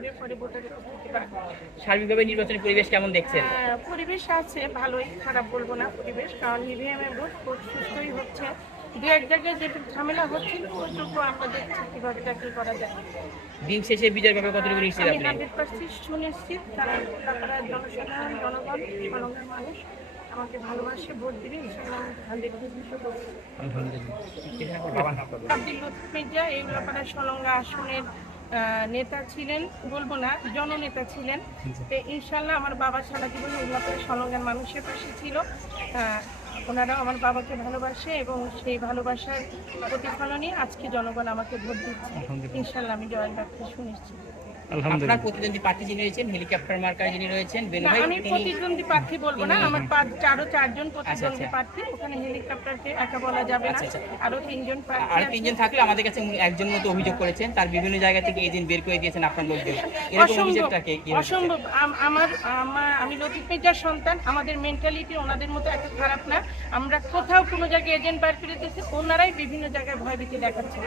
করে পরে উপস্থিতি সার্বিকভাবে নির্বাচনী পরিবেশ কেমন দেখছেন? পরিবেশ আছে ভালোই খারাপ বলব না পরিবেশ কারণ ইভিএম এর ভোট খুব সুস্থই হচ্ছে। দু এক জায়গায় যেটা ঝামেলা হচ্ছিল ওইটুকু আমরা দেখছি কীভাবে ট্যাকেল করা যায়। দিন শেষে বিজয়ের ব্যাপারে কতটুকু নিশ্চিত আপনি? হান্ড্রেড পার্সেন্ট সুনিশ্চিত কারণ তারা জনসাধারণ জনগণ সলঙ্গের মানুষ আমাকে ভালোবাসে ভোট দিবে ইনশাল্লাহ আমি হান্ড্রেড পার্সেন্ট আব্দুল লতিফ মির্জা এই উল্লাপাড়া সলঙ্গা আসনের নেতা ছিলেন বলব না জননেতা ছিলেন। তো ইনশাল্লাহ আমার বাবা সারা জীবন উন্নত সলঙ্গার মানুষের পাশে ছিল। ওনারা আমার বাবাকে ভালোবাসে এবং সেই ভালোবাসার প্রতিফলনই আজকে জনগণ আমাকে ভোট দিচ্ছে। ইনশাল্লাহ আমি জয়ের ব্যাপারে শুনেছি আপনার প্রতিদ্বন্দ্বী প্রার্থী যিনি রয়েছেন হেলিকপ্টার মার্কায় যিনি রয়েছেন বেনু ভাই আমি প্রতিদ্বন্দ্বী প্রার্থী বলব না আমার পাঁচ- আরও চারজন প্রতিদ্বন্দ্বী আচ্ছা। প্রার্থী ওখানে হেলিকপ্টারকে একা বলা যাবে না। আচ্ছা, আচ্ছা। আরও তিনজন প্রার্থী আর তিনজন থাকলে আমাদের কাছে একজন মতো অভিযোগ করেছেন তার বিভিন্ন জায়গা থেকে এজেন্ট বের করে দিয়েছেন আপনার লোকজন। এরকম অসম্ভব অভিযোগটাকে কি অসম্ভব। আম- আমার আমার আমি লতিফ মির্জার সন্তান আমাদের মেন্টালিটি ওনাদের মতো এত খারাপ না। আমরা কোথাও কোনো জায়গায় এজেন্ট বার করে দিয়েছি ওনারাই বিভিন্ন জায়গায় ভয়ভীতি দেখাচ্ছে